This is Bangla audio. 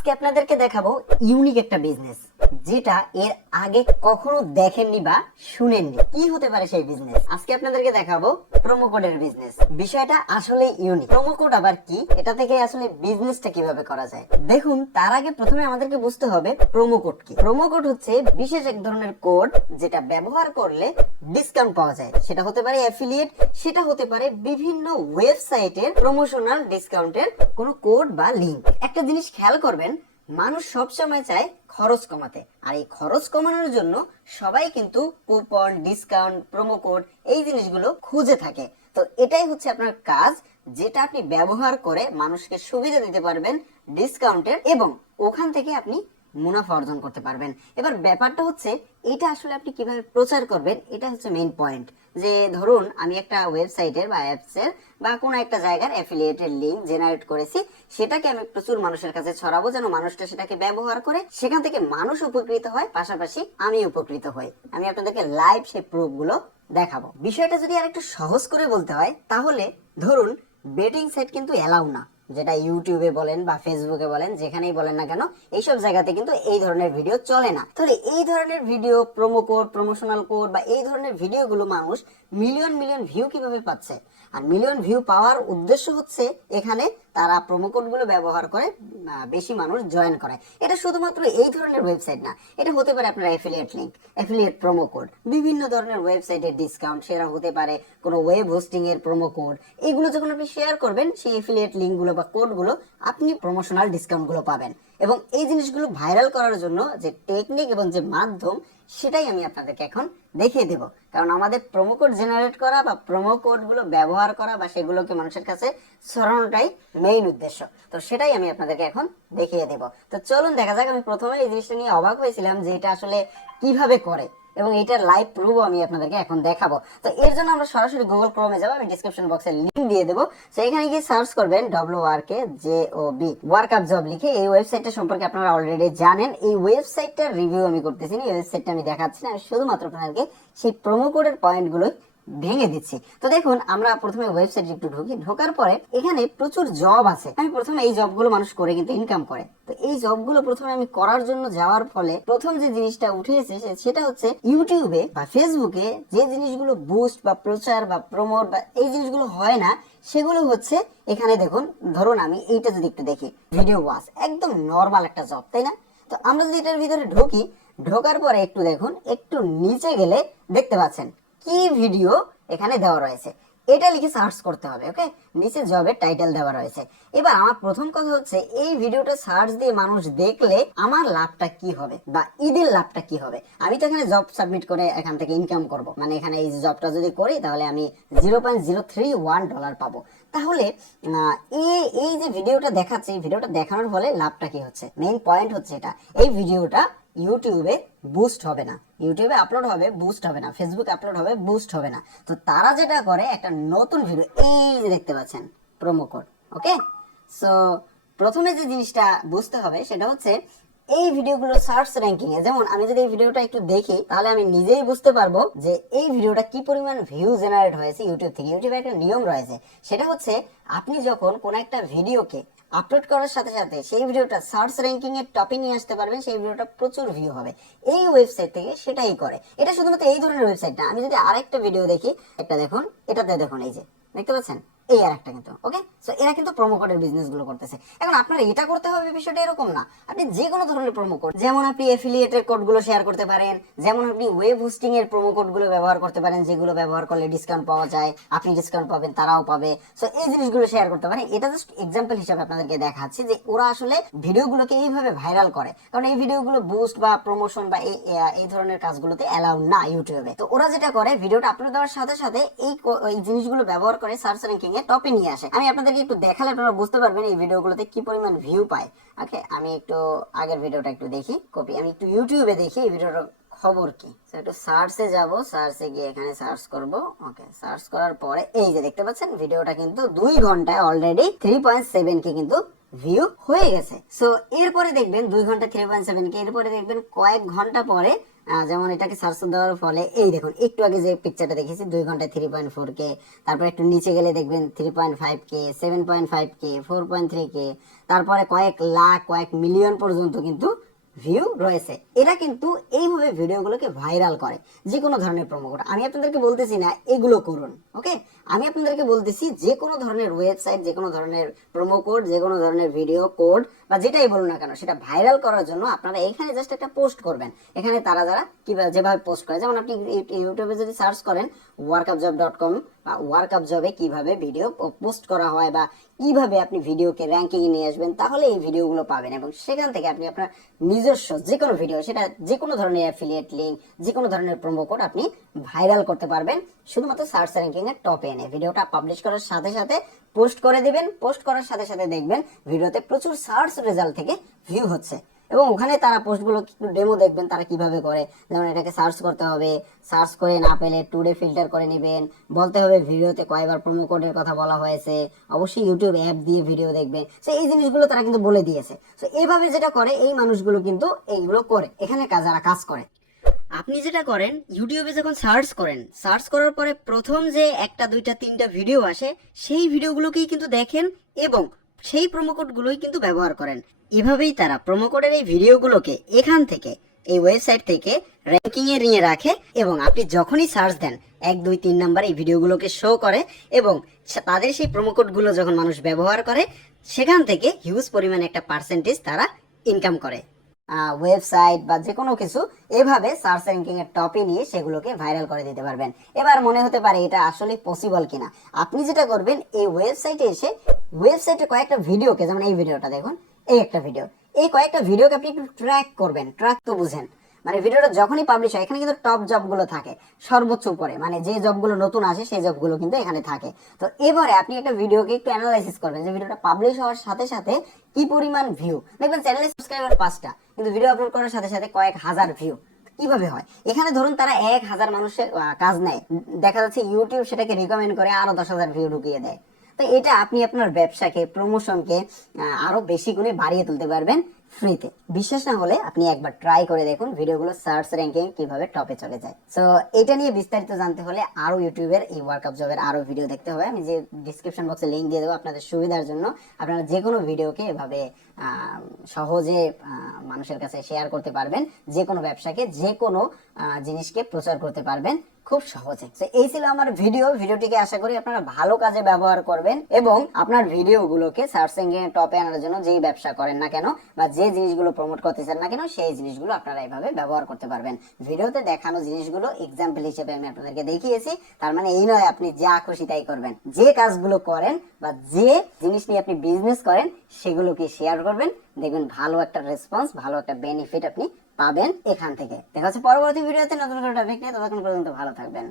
আজকে আপনাদেরকে দেখাবো ইউনিক একটা বিজনেস, যেটা এর আগে কখনো দেখেননি বা শুনেননি। কি হতে পারে সেই বিজনেস? আজকে আপনাদেরকে দেখাবো প্রোমো কোডের বিজনেস। বিষয়টা আসলে ইউনিক। প্রোমো কোড আবার কি, এটা থেকে আসলে বিজনেসটা কিভাবে করা যায়। দেখুন, তার আগে প্রথমে আমাদেরকে বুঝতে হবে প্রোমো কোড কি। প্রোমো কোড হচ্ছে বিশেষ এক ধরনের কোড, যেটা ব্যবহার করলে ডিসকাউন্ট পাওয়া যায়। সেটা হতে পারে অ্যাফিলিয়েট, সেটা হতে পারে বিভিন্ন ওয়েবসাইটের প্রমোশনাল ডিসকাউন্টের কোনো কোড বা লিংক। একটা জিনিস খেয়াল করবেন, মানুষ সবসময় চায় খরচ কমাতে, আর এই খরচ কমানোর জন্য সবাই কিন্তু কুপন, ডিসকাউন্ট, প্রোমো কোড এই জিনিসগুলো খুঁজে থাকে। তো এটাই হচ্ছে আপনার কাজ, যেটা আপনি ব্যবহার করে মানুষকে সুবিধা দিতে পারবেন ডিসকাউন্টের, এবং ওখান থেকে আপনি মুনাফা অর্জন করতে পারবেন। এবার ব্যাপারটা হচ্ছে এটা আসলে আপনি কিভাবে প্রচার করবেন, এটা হচ্ছে মেইন পয়েন্ট। যে ধরুন আমি একটা ওয়েবসাইটের বা অ্যাপসের বা কোনো একটা জায়গার অ্যাফিলিয়েটের লিংক জেনারেট করেছি, সেটাকে আমি প্রচুর মানুষের কাছে ছড়াবো, যেন মানুষটা সেটাকে ব্যবহার করে, সেখান থেকে মানুষ উপকৃত হয়, পাশাপাশি আমি উপকৃত হই। আমি আপনাদেরকে লাইভ সেই প্রুফ গুলো দেখাবো। বিষয়টা যদি আর একটু সহজ করে বলতে হয়, তাহলে ধরুন বেটিং সাইট কিন্তু অ্যালাউ না, যেটা ইউটিউবে বলেন বা ফেসবুকে বলেন, যেখানেই বলেন না কেন, এইসব জায়গাতে কিন্তু এই ধরনের ভিডিও চলে না। তাহলে এই ধরনের video, promo code, promotional code বা এই ধরনের ভিডিওগুলো মানুষ মিলিয়ন মিলিয়ন ভিউ কিভাবে পাচ্ছে? আর মিলিয়ন ভিউ পাওয়ার উদ্দেশ্য হচ্ছে এখানে তারা প্রোমো কোডগুলো ব্যবহার করে বেশি মানুষ জয়েন করে। এটা শুধুমাত্র এই ধরনের ওয়েবসাইট না, এটা হতে পারে আপনার affiliate link, affiliate promo code, বিভিন্ন ধরনের ওয়েবসাইটের ডিসকাউন্ট, সেটা হতে পারে কোনো ওয়েব হোস্টিং এর প্রোমো কোড। এগুলো যখন আপনি শেয়ার করবেন, সেই অ্যাফিলিয়েট লিংকগুলো বা কোডগুলো, আপনি প্রমোশনাল ডিসকাউন্টগুলো পাবেন। এবং এই জিনিসগুলো ভাইরাল করার জন্য যে টেকনিক এবং যে মাধ্যম, সেটাই আমি আপনাদেরকে এখন দেখিয়ে দেব। কারণ আমাদের প্রোমো কোড জেনারেট করা বা প্রোমো কোডগুলো ব্যবহার করা বা সেগুলোকে মানুষের কাছে ছড়ানোটাই মেইন উদ্দেশ্য। তো সেটাই আমি আপনাদেরকে এখন দেখিয়ে দেব। তো চলুন দেখা যাক। আমি প্রথমে এই জিনিসটা নিয়ে অবাক হয়েছিলাম যে এটা আসলে কিভাবে করে, এবং এটার লাইভ প্রুফও আমি আপনাদেরকে এখন দেখাবো। তো এর জন্য আমরা সরাসরি গুগল ক্রোমে যাবো, আমি ডিসক্রিপশন বক্সে লিংক দিয়ে দেবো। তো এখানে গিয়ে সার্চ করবেন WRKJOB, ওয়ার্ক আপ জব লিখে। এই ওয়েবসাইটটা সম্পর্কে আপনারা অলরেডি জানেন। এই ওয়েবসাইটটার রিভিউ আমি করতেছি না, এই ওয়েবসাইটটা আমি দেখাচ্ছি না, আমি শুধুমাত্র আপনাদেরকে সেই প্রোমো কোডের পয়েন্টগুলোই ভেঙে দিচ্ছি। তো দেখুন, আমরা প্রথমে ওয়েবসাইটে একটু ঢুকি। ঢোকার পরে এখানে প্রচুর জব আছে। আমি প্রথমে এই জবগুলো মানুষ করে কিন্তু ইনকাম করে। তো এই জবগুলো প্রথমে আমি করার জন্য যাওয়ার ফলে প্রথম যে জিনিসটা উঠে এসেছে, সেটা হচ্ছে ইউটিউবে বা ফেসবুকে যে জিনিসগুলো বুস্ট বা প্রচার বা প্রমোট বা এই জিনিসগুলো হয় না, সেগুলো হচ্ছে এখানে দেখুন। ধরুন আমি এইটা যদি একটু দেখি, ভিডিও ওয়াচ, একদম নর্মাল একটা জব, তাই না? তো আমরা যদি এটার ভিতরে ঢুকি, ঢোকার পরে একটু দেখুন, একটু নিচে গেলে দেখতে পাচ্ছেন কি ভিডিও এখানে দেওয়া রয়েছে। এটা লিখে সার্চ করতে হবে। ওকে, নিচে জবের টাইটেল দেওয়া রয়েছে। এবার আমার প্রথম কথা হচ্ছে, এই ভিডিওটা সার্চ দিয়ে মানুষ দেখলে আমার লাভটা কি হবে বা ঈদের লাভটা কি হবে? আমি তো এখানে জব সাবমিট করে এখান থেকে ইনকাম করব, মানে এখানে এই জবটা যদি করি তাহলে আমি $0.031 পাবো। তাহলে এই যে ভিডিওটা দেখাচ্ছে, এই ভিডিওটা দেখানোর ফলে লাভটা কি হচ্ছে? মেইন পয়েন্ট হচ্ছে এটা, এই ভিডিওটা ইউটিউবে বুস্ট হবে না, ইউটিউবে আপলোড হবে, বুস্ট হবে না, ফেসবুকে আপলোড হবে, বুস্ট হবে না। তো তারা যেটা করে, একটা নতুন ভিডিও, এই যে দেখতে পাচ্ছেন প্রোমো কোড। ওকে, সো প্রথমে যে জিনিসটা বুঝতে হবে সেটা হচ্ছে এই ভিডিওগুলো সার্চ র্যাঙ্কিং এ, যেমন আমি যদি এই ভিডিওটা একটু দেখি, তাহলে আমি নিজেই বুঝতে পারবো যে এই ভিডিওটা কি পরিমাণ ভিউ জেনারেট হয়েছে ইউটিউব থেকে। ইউটিউবে একটা নিয়ম রয়েছে, সেটা হচ্ছে আপনি যখন কোন একটা ভিডিওকে আপলোড করার সাথে সাথে সেই ভিডিওটা সার্চ র্যাঙ্কিং এর টপে নিয়ে আসতে পারবেন, সেই ভিডিওটা প্রচুর ভিউ হবে। এই ওয়েবসাইট থেকে সেটাই করে। এটা শুধুমাত্র এই ধরনের ওয়েবসাইট না, আমি যদি আরেকটা ভিডিও দেখি, একটা দেখুন, এটাতে দেখুন, এই যে দেখতে পাচ্ছেন, এই আর একটা কিন্তু। ওকে, সো এরা কিন্তু প্রোমো কোডের বিজনেস গুলো করতেছে। এখন আপনার এটা করতে হবে, বিষয়টা এরকম না। আপনি যে কোনো ধরনের প্রোমো কোড, যেমন আপনি এফিলিয়েটের কোড গুলো শেয়ার করতে পারেন, যেমন আপনি ওয়েব হোস্টিং এর প্রোমো কোড গুলো ব্যবহার করতে পারেন, যেগুলো ব্যবহার করলে ডিসকাউন্ট পাওয়া যায়, আপনি ডিসকাউন্ট পাবেন, তারাও পাবে। সো এই জিনিসগুলো শেয়ার করতে পারেন। এটা জাস্ট এক্সাম্পল হিসেবে আপনাদেরকে দেখাচ্ছি যে ওরা আসলে ভিডিওগুলোকে এইভাবে ভাইরাল করে, কারণ এই ভিডিওগুলো বুস্ট বা প্রমোশন বা এই ধরনের কাজগুলোতে অ্যালাউ না ইউটিউবে। তো ওরা যেটা করে, ভিডিওটা আপলোড দেওয়ার সাথে সাথে এই জিনিসগুলো ব্যবহার করে সার্চ র্যাঙ্কিং এ টপে নিয়ে আসে। আমি আপনাদেরকে একটু দেখালে আপনারা বুঝতে পারবেন এই ভিডিওগুলোতে কি পরিমাণ ভিউ পায়। ওকে, আমি একটু আগের ভিডিওটা একটু দেখি, কপি, আমি একটু ইউটিউবে দেখি এই ভিডিওটার খবর কি। একটু সার্চে যাব, সার্চে গিয়ে এখানে সার্চ করব। ওকে, সার্চ করার পরে এই যে দেখতে পাচ্ছেন ভিডিওটা কিন্তু 2 ঘন্টায় অলরেডি 3.7 কে কিন্তু ভিউ হয়ে গেছে। সো এরপরে দেখবেন 2 ঘন্টা 3.7K, এরপরে দেখবেন কয়েক ঘন্টা পরে যেমন এটাকে সার্চ দেওয়ার ফলে এই দেখুন একটু আগে যে পিকচারটা দেখেছি 2 ঘন্টায় 3.4K, তারপর একটু নিচে গেলে দেখবেন 3.5K, 7.5K, 4.3K, তারপরে কয়েক লাখ কয়েক মিলিয়ন পর্যন্ত কিন্তু ভিউ রয়েছে। এরা কিন্তু এইভাবে ভিডিওগুলোকে ভাইরাল করে যে কোনো ধরনের প্রোমো কোড। আমি আপনাদেরকে বলতেছি না এগুলো করুন, ওকে, আমি আপনাদেরকে বলতেছি যে কোনো ধরনের ওয়েবসাইট, যে কোনো ধরনের প্রোমো কোড, যে কোনো ধরনের ভিডিও কোড বা যেটাই বলুন না কেন সেটা ভাইরাল করার জন্য আপনারা এখানে জাস্ট একটা পোস্ট করবেন। এখানে তারা যারা কিভাবে যেভাবে পোস্ট করে, যেমন আপনি ইউটিউবে যদি সার্চ করেন workupjob.com বা ওয়ার্কআপ জবে কিভাবে ভিডিও পোস্ট করা হয় বা কিভাবে আপনি ভিডিওকে র্যাঙ্কিং নিয়ে আসবেন, তাহলে এই ভিডিওগুলো পাবেন এবং সেখান থেকে আপনি আপনার নিজস্ব যে কোনো ভিডিও, সেটা যে কোনো ধরনের অ্যাফিলিয়েট লিঙ্ক, যে কোনো ধরনের প্রোমো কোড আপনি ভাইরাল করতে পারবেন শুধুমাত্র সার্চ র্যাঙ্কিং এর টপে এনে। ভিডিওটা পাবলিশ করার সাথে সাথে পোস্ট করে দিবেন, পোস্ট করার সাথে সাথে দেখবেন ভিডিওতে প্রচুর সার্চ রেজাল্ট থেকে ভিউ হচ্ছে এবং ওখানে তারা পোস্টগুলো ডেমো দেখবেন তারা কিভাবে করে। যেমন এটাকে সার্চ করতে হবে, সার্চ করে না পেলে টুডে ফিল্টার করে নেবেন, বলতে হবে ভিডিওতে কয়বার প্রোমো কোডের কথা বলা হয়েছে, অবশ্যই ইউটিউব অ্যাপ দিয়ে ভিডিও দেখবেন। সো এই জিনিসগুলো তারা কিন্তু বলে দিয়েছে। সো এইভাবে যেটা করে এই মানুষগুলো কিন্তু এইগুলো করে এখানে যারা কাজ করে। আপনি যেটা করেন ইউটিউবে যখন সার্চ করেন, সার্চ করার পরে প্রথম যে একটা দুইটা তিনটা ভিডিও আসে সেই ভিডিওগুলোকেই কিন্তু দেখেন এবং সেই প্রোমো কোডগুলোই কিন্তু ব্যবহার করেন। এভাবেই তারা প্রোমো কোডের এই ভিডিওগুলোকে এখান থেকে এই ওয়েবসাইট থেকে র্যাঙ্কিং এ নিয়ে রাখে এবং আপনি যখনই সার্চ দেন 1 2 3 নাম্বার এই ভিডিওগুলোকে শো করে এবং তাদের সেই প্রোমো কোডগুলো যখন মানুষ ব্যবহার করে সেখান থেকে হিউজ পরিমাণে একটা পার্সেন্টেজ তারা ইনকাম করে। ওয়েবসাইট বা যে কোনো কিছু এভাবে সার্চ র্যাঙ্কিং এর টপে নিয়ে সেগুলোকে ভাইরাল করে দিতে পারবেন। এবার মনে হতে পারে এটা আসলে পসিবল কিনা। আপনি যেটা করবেন এই ওয়েবসাইটে এসে ওয়েবসাইটে কয়েকটা ভিডিওকে, যেমন এই ভিডিওটা দেখুন, এই একটা ভিডিও, এই কয়েকটা ভিডিওকে আপনি একটু ট্র্যাক করবেন। ট্র্যাক তো বুঝেন, মানে ভিডিওটা যখনই পাবলিশ হয় এখানে কিন্তু টপ জবগুলো থাকে সর্বোচ্চ উপরে, মানে যে জবগুলো নতুন আসে সেই জবগুলো কিন্তু এখানে থাকে। তো এবারে আপনি একটা ভিডিওকে একটু অ্যানালাইসিস করবেন যে ভিডিওটা পাবলিশ হওয়ার সাথে সাথে কি পরিমাণ ভিউ। দেখবেন চ্যানেলে সাবস্ক্রাইবার 5টা কিন্তু ভিডিও আপলোড করার সাথে সাথে কয়েক হাজার ভিউ। কিভাবে হয়? এখানে ধরুন তারা 1000 মানুষের কাজ নেয়, দেখা যাচ্ছে ইউটিউব সেটাকে রিকমেন্ড করে আরো 10,000 ভিউ ঢুকিয়ে দেয়। তো এটা আপনি আপনার ব্যবসাকে, প্রমোশনকে আরো বেশি গুণে বাড়িয়ে তুলতে পারবেন ফ্রিতে। বিশ্বাস না হলে আপনি একবার ট্রাই করে দেখুন ভিডিওগুলো সার্চ র্যাঙ্কিং কিভাবে টপে চলে যায়। সো এটা নিয়ে বিস্তারিত জানতে হলে আরো ইউটিউবের এই ওয়ার্কআপ জবের আরো ভিডিও দেখতে হবে। আমি যে ডিসক্রিপশন বক্সে লিংক দিয়ে দেবো আপনাদের সুবিধার জন্য। আপনারা যে কোনো ভিডিওকে এভাবে সহজে মানুষের কাছে শেয়ার করতে পারবেন, যে কোনো ব্যবসাকে, যে কোনো জিনিসকে প্রচার করতে পারবেন খুব সহজে। তো এই ছিল আমার ভিডিওটিকে আশা করি আপনারা ভালো কাজে ব্যবহার করবেন এবং আপনার ভিডিওগুলোকে সার্চ র্যাঙ্কিং এর টপে আনার জন্য যেই ব্যবসা করেন না কেন বা যে জিনিসগুলো প্রমোট করতেছেন না কেন সেই জিনিসগুলো আপনারা এইভাবে ব্যবহার করতে পারবেন। ভিডিওতে দেখানো জিনিসগুলো এক্সাম্পল হিসেবে আমি আপনাদেরকে দেখিয়েছি, তার মানে এই নয় আপনি যা খুশি তাই করবেন। যে কাজগুলো করেন বা যে জিনিস নিয়ে আপনি বিজনেস করেন সেগুলোকে শেয়ার করবেন, দেখবেন ভালো একটা রেসপন্স, ভালো একটা বেনিফিট আপনি পাবেন এখান থেকে। দেখা হচ্ছে পরবর্তী ভিডিওতে নতুন কোনো টপিক নিয়ে। ততক্ষণ পর্যন্ত ভালো থাকবেন।